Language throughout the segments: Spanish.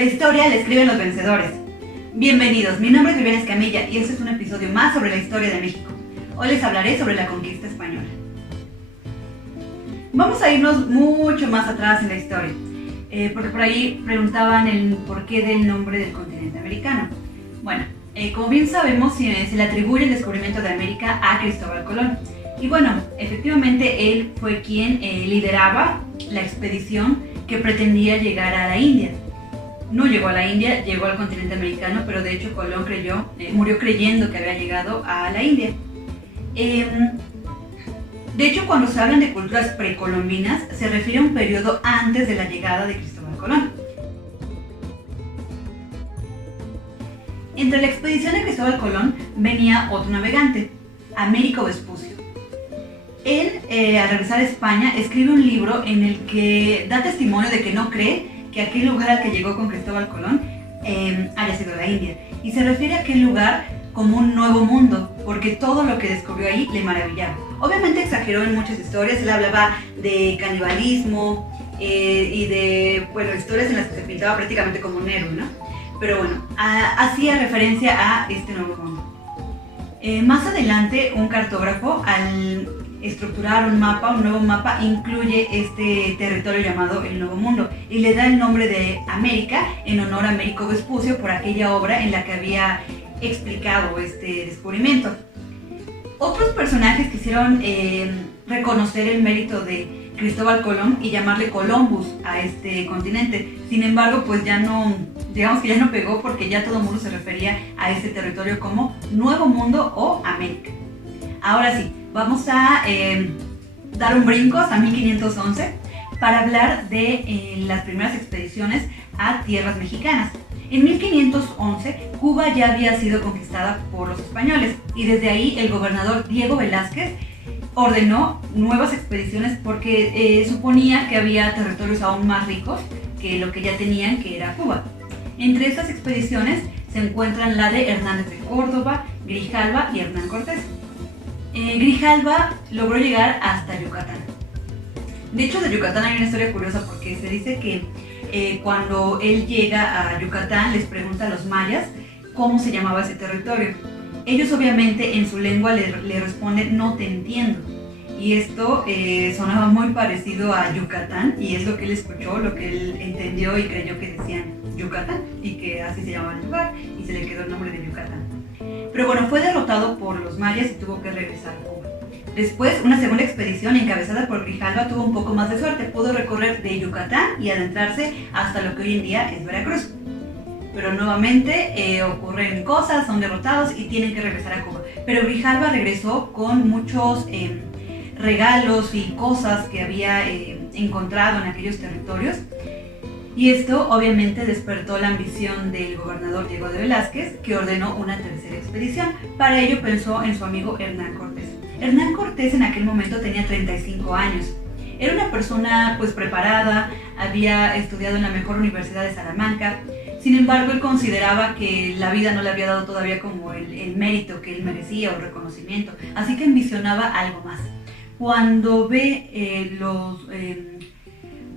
La historia la escriben los vencedores. Bienvenidos, mi nombre es Viviana Escamilla y este es un episodio más sobre la historia de México. Hoy les hablaré sobre la conquista española. Vamos a irnos mucho más atrás en la historia, porque por ahí preguntaban el porqué del nombre del continente americano. Bueno, como bien sabemos, se le atribuye el descubrimiento de América a Cristóbal Colón. Y bueno, efectivamente él fue quien lideraba la expedición que pretendía llegar a la India. No llegó a la India, llegó al continente americano, pero de hecho Colón murió creyendo que había llegado a la India. De hecho, cuando se hablan de culturas precolombinas, se refiere a un periodo antes de la llegada de Cristóbal Colón. Entre la expedición de Cristóbal Colón venía otro navegante, Américo Vespucio. Él, al regresar a España, escribe un libro en el que da testimonio de que no cree que aquel lugar al que llegó con Cristóbal Colón haya sido la India. Y se refiere a aquel lugar como un nuevo mundo, porque todo lo que descubrió ahí le maravillaba. Obviamente exageró en muchas historias, él hablaba de canibalismo y de, historias en las que se pintaba prácticamente como un héroe, ¿no? Pero bueno, hacía referencia a este nuevo mundo. Más adelante, un cartógrafo, al estructurar un nuevo mapa, incluye este territorio llamado el Nuevo Mundo y le da el nombre de América en honor a Américo Vespucio por aquella obra en la que había explicado este descubrimiento. Otros personajes quisieron reconocer el mérito de Cristóbal Colón y llamarle Columbus a este continente. Sin embargo, pues digamos que ya no pegó, porque ya todo el mundo se refería a este territorio como Nuevo Mundo o América. Ahora sí, vamos a dar un brinco hasta 1511 para hablar de las primeras expediciones a tierras mexicanas. En 1511, Cuba ya había sido conquistada por los españoles y desde ahí el gobernador Diego Velázquez ordenó nuevas expediciones porque suponía que había territorios aún más ricos que lo que ya tenían, que era Cuba. Entre estas expediciones se encuentran la de Hernández de Córdoba, Grijalva y Hernán Cortés. Grijalva logró llegar hasta Yucatán. De hecho, de Yucatán hay una historia curiosa porque se dice que cuando él llega a Yucatán les pregunta a los mayas cómo se llamaba ese territorio. Ellos obviamente en su lengua le responden "no te entiendo", y esto sonaba muy parecido a Yucatán, y es lo que él escuchó, lo que él entendió y creyó que decían Yucatán y que así se llamaba el lugar, y se le quedó el nombre de Yucatán. Pero bueno, fue derrotado por los mayas y tuvo que regresar a Cuba. Después, una segunda expedición encabezada por Grijalva tuvo un poco más de suerte. Pudo recorrer de Yucatán y adentrarse hasta lo que hoy en día es Veracruz. Pero nuevamente ocurren cosas, son derrotados y tienen que regresar a Cuba. Pero Grijalva regresó con muchos regalos y cosas que había encontrado en aquellos territorios. Y esto obviamente despertó la ambición del gobernador Diego de Velázquez, que ordenó una tercera expedición. Para ello pensó en su amigo Hernán Cortés. Hernán Cortés en aquel momento tenía 35 años. Era una persona preparada, había estudiado en la mejor universidad de Salamanca. Sin embargo, él consideraba que la vida no le había dado todavía como el mérito que él merecía o el reconocimiento, así que ambicionaba algo más. Cuando ve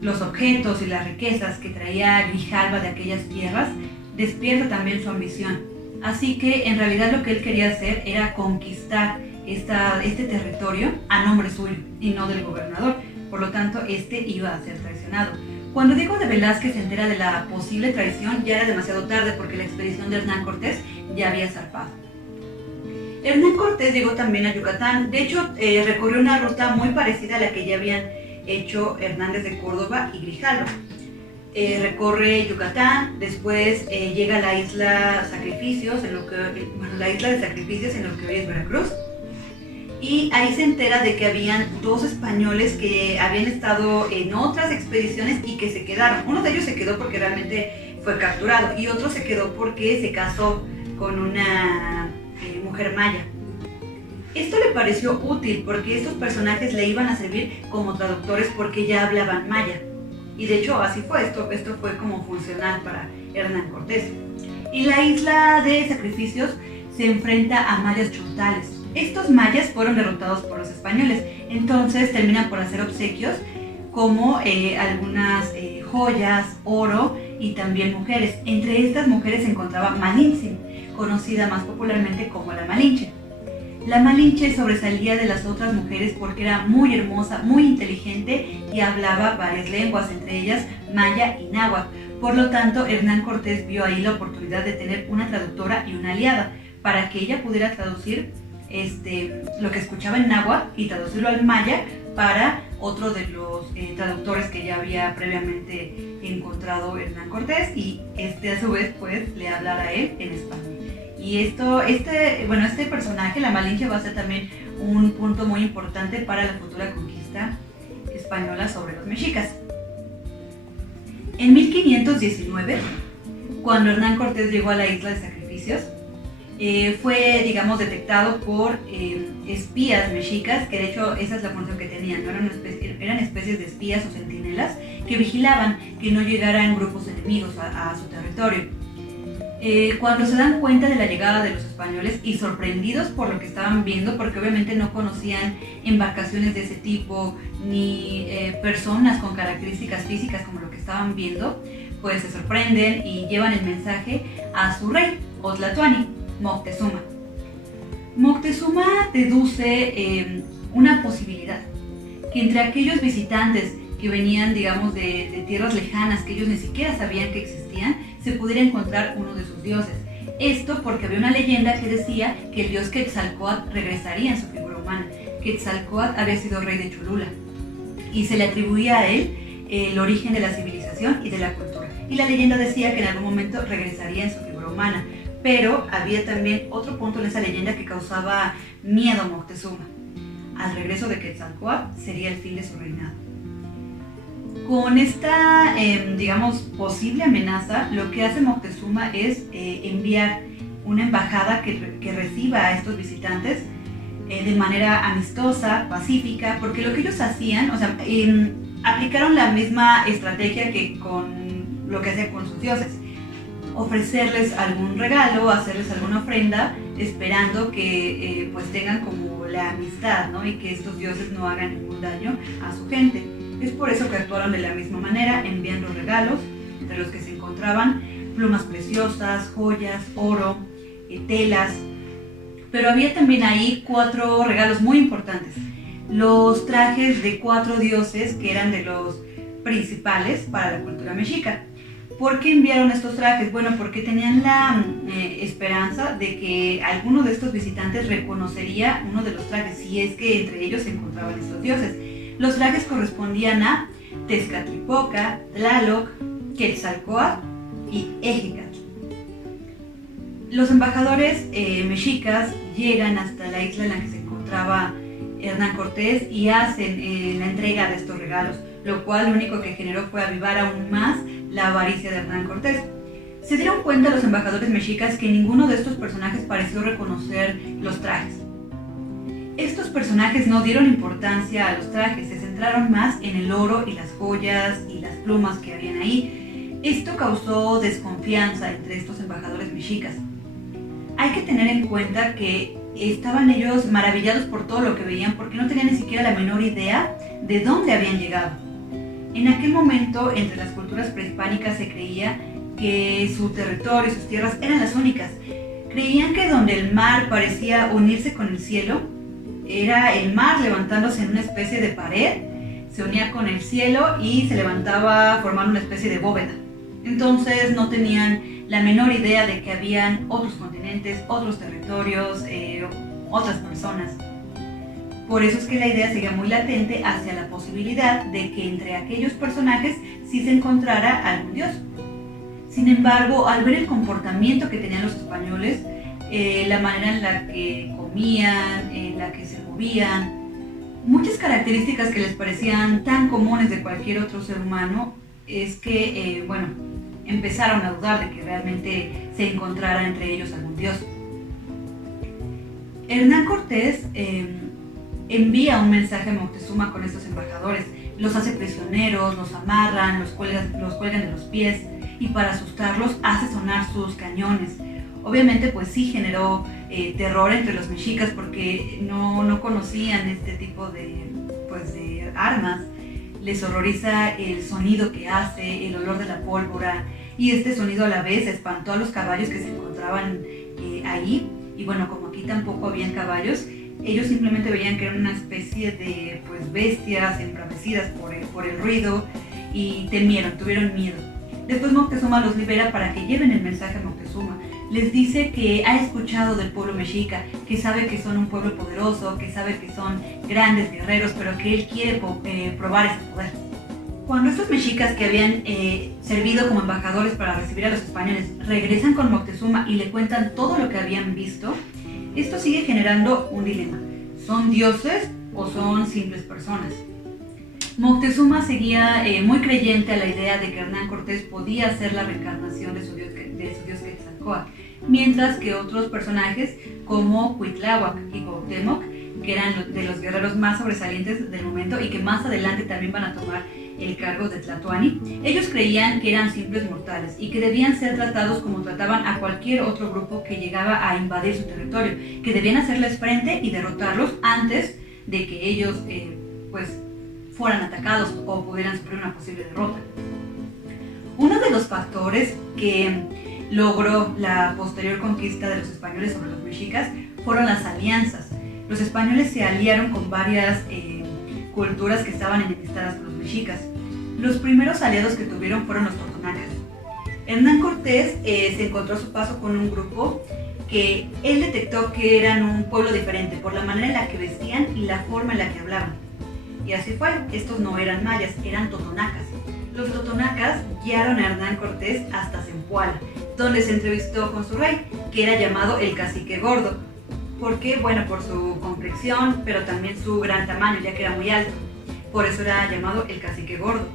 los objetos y las riquezas que traía Grijalva de aquellas tierras, despierta también su ambición. Así que en realidad lo que él quería hacer era conquistar este territorio a nombre suyo y no del gobernador. Por lo tanto, este iba a ser traicionado. Cuando Diego de Velázquez se entera de la posible traición, ya era demasiado tarde porque la expedición de Hernán Cortés ya había zarpado. Hernán Cortés llegó también a Yucatán. De hecho, recorrió una ruta muy parecida a la que ya habían hecho Hernández de Córdoba y Grijalva. Recorre Yucatán, después llega a la isla Sacrificios, la isla de Sacrificios en lo que hoy es Veracruz. Y ahí se entera de que habían dos españoles que habían estado en otras expediciones y que se quedaron. Uno de ellos se quedó porque realmente fue capturado y otro se quedó porque se casó con una mujer maya. Esto le pareció útil porque estos personajes le iban a servir como traductores porque ya hablaban maya. Y de hecho así fue, esto fue como funcional para Hernán Cortés. Y la isla de Sacrificios se enfrenta a mayas chontales. Estos mayas fueron derrotados por los españoles, entonces terminan por hacer obsequios como algunas joyas, oro y también mujeres. Entre estas mujeres se encontraba Malinche, conocida más popularmente como la Malinche. La Malinche sobresalía de las otras mujeres porque era muy hermosa, muy inteligente y hablaba varias lenguas, entre ellas maya y náhuatl. Por lo tanto, Hernán Cortés vio ahí la oportunidad de tener una traductora y una aliada para que ella pudiera traducir lo que escuchaba en náhuatl y traducirlo al maya para otro de los traductores que ya había previamente encontrado Hernán Cortés, y a su vez pues le hablara a él en español. Y este personaje, la Malinche, va a ser también un punto muy importante para la futura conquista española sobre los mexicas. En 1519, cuando Hernán Cortés llegó a la isla de Sacrificios, fue, digamos, detectado por espías mexicas, que de hecho esa es la función que tenían, ¿no? Eran especies de espías o centinelas que vigilaban que no llegaran grupos enemigos a su territorio. Cuando se dan cuenta de la llegada de los españoles y sorprendidos por lo que estaban viendo, porque obviamente no conocían embarcaciones de ese tipo ni personas con características físicas como lo que estaban viendo, pues se sorprenden y llevan el mensaje a su rey, Otlatoani, Moctezuma. Moctezuma deduce una posibilidad, que entre aquellos visitantes que venían, digamos, de tierras lejanas que ellos ni siquiera sabían que existían, se pudiera encontrar uno de sus dioses. Esto porque había una leyenda que decía que el dios Quetzalcóatl regresaría en su figura humana. Quetzalcóatl había sido rey de Cholula y se le atribuía a él el origen de la civilización y de la cultura. Y la leyenda decía que en algún momento regresaría en su figura humana. Pero había también otro punto en esa leyenda que causaba miedo a Moctezuma. Al regreso de Quetzalcóatl sería el fin de su reinado. Con esta, digamos, posible amenaza, lo que hace Moctezuma es enviar una embajada que reciba a estos visitantes de manera amistosa, pacífica, porque lo que ellos hacían, o sea, aplicaron la misma estrategia que con lo que hacían con sus dioses. Ofrecerles algún regalo, hacerles alguna ofrenda, esperando que pues tengan como la amistad, ¿no? Y que estos dioses no hagan ningún daño a su gente. Es por eso que actuaron de la misma manera, enviando regalos, entre los que se encontraban plumas preciosas, joyas, oro, telas. Pero había también ahí 4 regalos muy importantes. Los trajes de 4 dioses que eran de los principales para la cultura mexica. ¿Por qué enviaron estos trajes? Bueno, porque tenían la esperanza de que alguno de estos visitantes reconocería uno de los trajes, si es que entre ellos se encontraban estos dioses. Los trajes correspondían a Tezcatlipoca, Tlaloc, Quetzalcóatl y Ejecatl. Los embajadores mexicas llegan hasta la isla en la que se encontraba Hernán Cortés y hacen la entrega de estos regalos, lo cual lo único que generó fue avivar aún más la avaricia de Hernán Cortés. Se dieron cuenta los embajadores mexicas que ninguno de estos personajes pareció reconocer los trajes. Estos personajes no dieron importancia a los trajes, se centraron más en el oro y las joyas y las plumas que habían ahí. Esto causó desconfianza entre estos embajadores mexicas. Hay que tener en cuenta que estaban ellos maravillados por todo lo que veían porque no tenían ni siquiera la menor idea de dónde habían llegado. En aquel momento, entre las culturas prehispánicas se creía que su territorio y sus tierras eran las únicas. Creían que donde el mar parecía unirse con el cielo, era el mar levantándose en una especie de pared, se unía con el cielo y se levantaba formando una especie de bóveda. Entonces no tenían la menor idea de que habían otros continentes, otros territorios, otras personas. Por eso es que la idea seguía muy latente hacia la posibilidad de que entre aquellos personajes sí se encontrara algún dios. Sin embargo, al ver el comportamiento que tenían los españoles, la manera en la que comían, en la que se movían, muchas características que les parecían tan comunes de cualquier otro ser humano, es que, empezaron a dudar de que realmente se encontrara entre ellos algún dios. Hernán Cortés envía un mensaje a Moctezuma con estos embajadores, los hace prisioneros, los amarran, los cuelgan de los pies y para asustarlos hace sonar sus cañones. Obviamente pues sí generó terror entre los mexicas porque no conocían este tipo de armas. Les horroriza el sonido que hace, el olor de la pólvora y este sonido a la vez espantó a los caballos que se encontraban ahí. Y bueno, como aquí tampoco habían caballos, ellos simplemente veían que eran una especie de bestias embravecidas por el ruido y temieron, tuvieron miedo. Después Moctezuma los libera para que lleven el mensaje a Moctezuma. Les dice que ha escuchado del pueblo mexica, que sabe que son un pueblo poderoso, que sabe que son grandes guerreros, pero que él quiere probar ese poder. Cuando estos mexicas que habían servido como embajadores para recibir a los españoles regresan con Moctezuma y le cuentan todo lo que habían visto, esto sigue generando un dilema. ¿Son dioses o son simples personas? Moctezuma seguía muy creyente a la idea de que Hernán Cortés podía ser la reencarnación de su dios Quetzalcóatl, mientras que otros personajes como Cuitláhuac y Cuauhtémoc, que eran de los guerreros más sobresalientes del momento y que más adelante también van a tomar el cargo de Tlatoani, ellos creían que eran simples mortales y que debían ser tratados como trataban a cualquier otro grupo que llegaba a invadir su territorio, que debían hacerles frente y derrotarlos antes de que ellos fueran atacados o pudieran sufrir una posible derrota. Uno de los factores que logró la posterior conquista de los españoles sobre los mexicas fueron las alianzas. Los españoles se aliaron con varias culturas que estaban enemistadas con los mexicas. Los primeros aliados que tuvieron fueron los totonacas. Hernán Cortés se encontró a su paso con un grupo que él detectó que eran un pueblo diferente por la manera en la que vestían y la forma en la que hablaban. Y así fue, estos no eran mayas, eran totonacas. Los totonacas guiaron a Hernán Cortés hasta Zempoala, donde se entrevistó con su rey, que era llamado el Cacique Gordo. ¿Por qué? Bueno, por su complexión, pero también su gran tamaño, ya que era muy alto. Por eso era llamado el Cacique Gordo.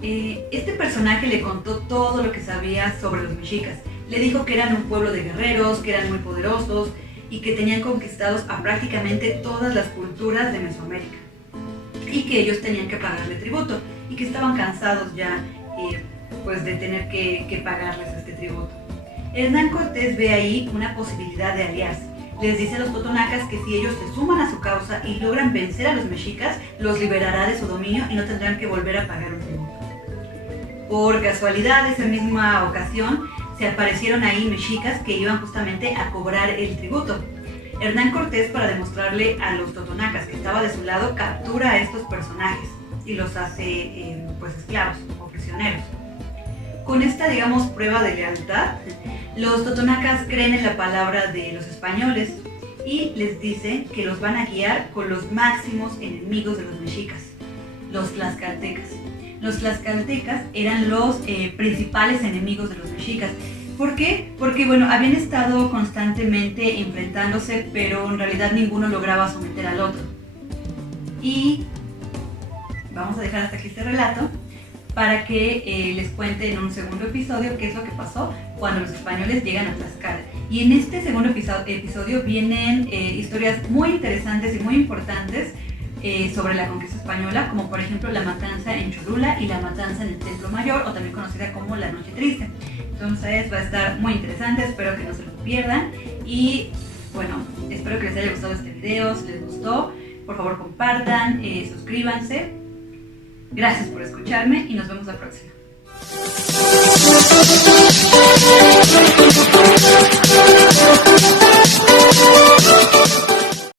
Este personaje le contó todo lo que sabía sobre los mexicas. Le dijo que eran un pueblo de guerreros, que eran muy poderosos y que tenían conquistados a prácticamente todas las culturas de Mesoamérica. Y que ellos tenían que pagarle tributo y que estaban cansados ya de tener que pagarles este tributo. Hernán Cortés ve ahí una posibilidad de aliarse. Les dice a los totonacas que si ellos se suman a su causa y logran vencer a los mexicas, los liberará de su dominio y no tendrán que volver a pagar un tributo. Por casualidad, esa misma ocasión, se aparecieron ahí mexicas que iban justamente a cobrar el tributo. Hernán Cortés, para demostrarle a los totonacas que estaba de su lado, captura a estos personajes y los hace esclavos o prisioneros. Con esta, prueba de lealtad, los totonacas creen en la palabra de los españoles y les dicen que los van a guiar con los máximos enemigos de los mexicas, los tlaxcaltecas. Los tlaxcaltecas eran los principales enemigos de los mexicas. ¿Por qué? Porque habían estado constantemente enfrentándose, pero en realidad ninguno lograba someter al otro. Y vamos a dejar hasta aquí este relato para que les cuente en un segundo episodio qué es lo que pasó cuando los españoles llegan a Tlaxcala. Y en este segundo episodio vienen historias muy interesantes y muy importantes sobre la conquista española, como por ejemplo la matanza en Cholula y la matanza en el Templo Mayor, o también conocida como la Noche Triste. Entonces va a estar muy interesante, espero que no se lo pierdan. Y espero que les haya gustado este video. Si les gustó, por favor compartan, suscríbanse. Gracias por escucharme y nos vemos la próxima.